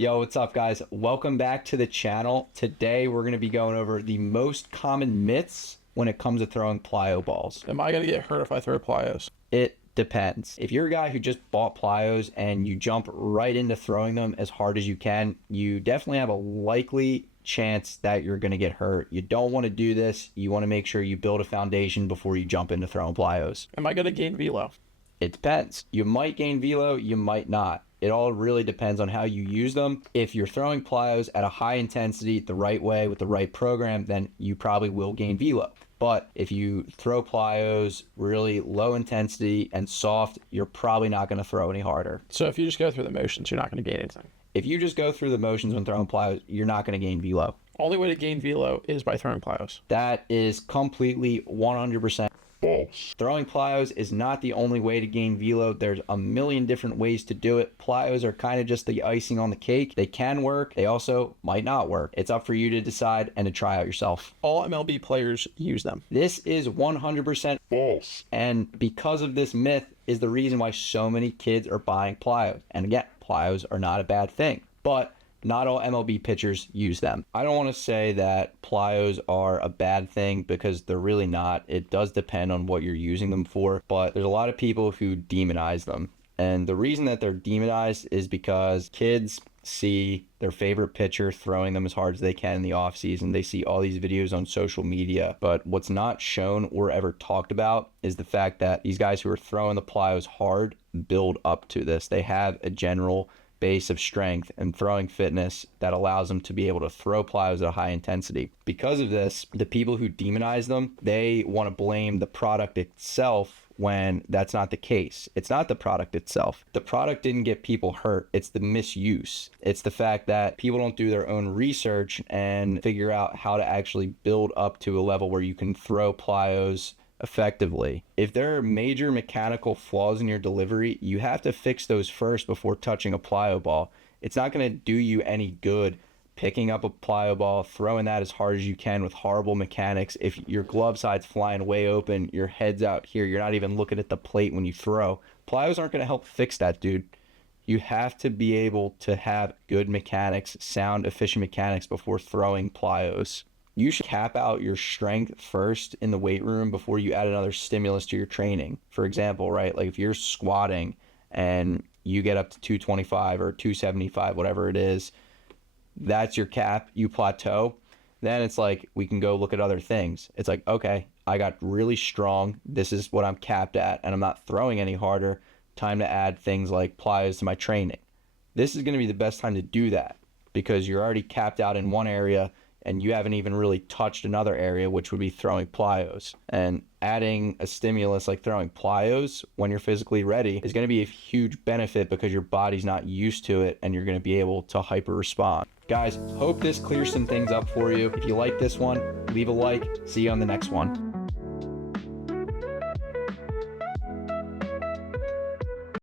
Yo, what's up, guys? Welcome back to the channel. Today, we're going to be going over the most common myths when it comes to throwing plyo balls. Am I going to get hurt if I throw plyos? It depends. If you're a guy who just bought plyos and you jump right into throwing them as hard as you can, you definitely have a likely chance that you're going to get hurt. You don't want to do this. You want to make sure you build a foundation before you jump into throwing plyos. Am I going to gain velo? It depends. You might gain velo, you might not. It all really depends on how you use them. If you're throwing plyos at a high intensity the right way with the right program, then you probably will gain velo. But if you throw plyos really low intensity and soft, you're probably not going to throw any harder. So if you just go through the motions, you're not going to gain anything. If you just go through the motions when throwing plyos, you're not going to gain velo. Only way to gain velo is by throwing plyos. That is completely 100% false. Throwing plyos is not the only way to gain velo. There's a million different ways to do it. Plyos are kind of just the icing on the cake. They can work. They also might not work. It's up for you to decide and to try out yourself. All MLB players use them. This is 100% false. And because of this myth is the reason why so many kids are buying plyos. And again, plyos are not a bad thing, but not all MLB pitchers use them. I don't want to say that plyos are a bad thing because they're really not. It does depend on what you're using them for, but there's a lot of people who demonize them. And the reason that they're demonized is because kids see their favorite pitcher throwing them as hard as they can in the off season. They see all these videos on social media, but what's not shown or ever talked about is the fact that these guys who are throwing the plyos hard build up to this. They have a general base of strength and throwing fitness that allows them to be able to throw plyos at a high intensity. Because of this, the people who demonize them, they want to blame the product itself when that's not the case. It's not the product itself. The product didn't get people hurt. It's the misuse. It's the fact that people don't do their own research and figure out how to actually build up to a level where you can throw plyos effectively. If there are major mechanical flaws in your delivery, you have to fix those first before touching a plyo ball. It's not going to do you any good picking up a plyo ball, throwing that as hard as you can with horrible mechanics. If your glove side's flying way open, your head's out here, you're not even looking at the plate when you throw. Plyos aren't going to help fix that, dude. You have to be able to have good mechanics, sound, efficient mechanics before throwing plyos. You should cap out your strength first in the weight room before you add another stimulus to your training. For example, right, like if you're squatting and you get up to 225 or 275, whatever it is, that's your cap, you plateau. Then it's like, we can go look at other things. It's like, okay, I got really strong. This is what I'm capped at, and I'm not throwing any harder. Time to add things like plyos to my training. This is going to be the best time to do that because you're already capped out in one area and you haven't even really touched another area, which would be throwing plyos. And adding a stimulus like throwing plyos when you're physically ready is going to be a huge benefit because your body's not used to it and you're going to be able to hyper respond. Guys, hope this clears some things up for you. If you like this one, leave a like. See you on the next one.